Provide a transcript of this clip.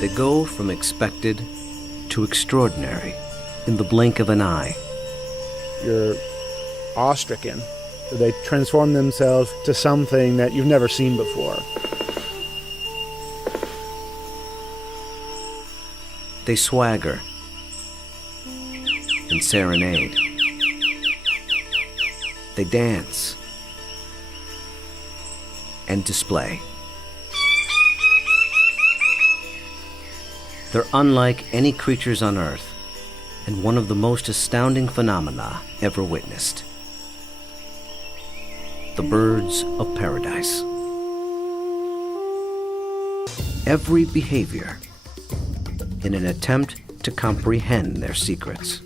They go from expected to extraordinary in the blink of an eye. You're awestricken. They transform themselves to something that you've never seen before. They swagger and serenade. They dance and display. They're unlike any creatures on Earth, and one of the most astounding phenomena ever witnessed. The birds of paradise. Every behavior in an attempt to comprehend their secrets.